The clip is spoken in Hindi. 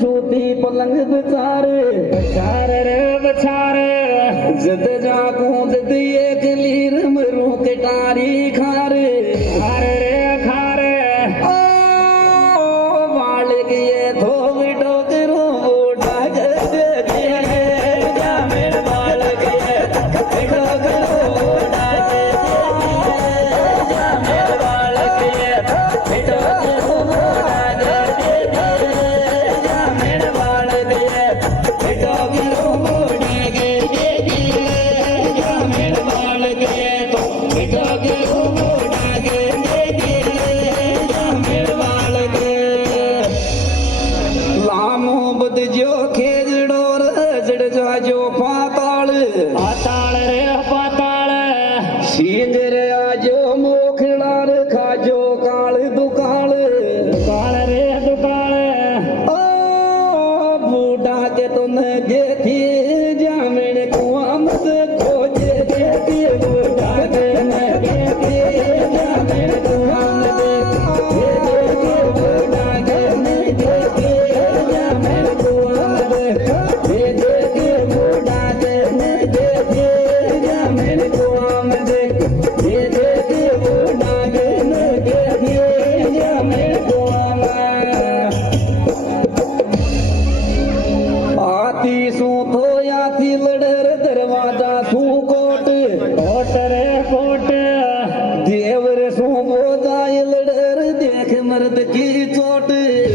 सोती पलंग बिचारे जद जागो जद एक लीर मरू कटारी खारे ओ बाल गए धो डोकरो डाग दे जा मेरे बाल गए डोकरो डाग दे जा मेरे बाल गए डोकरो डाग दे जा मेरे बाल गए डोकरो डाग दे जा मेरे बाल गए डोकरो डाग दे जा मेरे बाल गए लामो बदजो खेजड़ो रजड़ जाजो पाताल सींदर आजो मोखड़ा खाजो काल दुकाल ओ बूढ़ा के तुम देखी जामिन कुआम से खोजे देखी बूढ़ा के न देखी जामिन कुआम से देखी बूढ़ा के न देखी जामिन कुआम से देखी बूढ़ा के न देखी जामिन कुआम से देखी बूढ़ा के न देखी जामिन कुआम आती सो थो याती लड़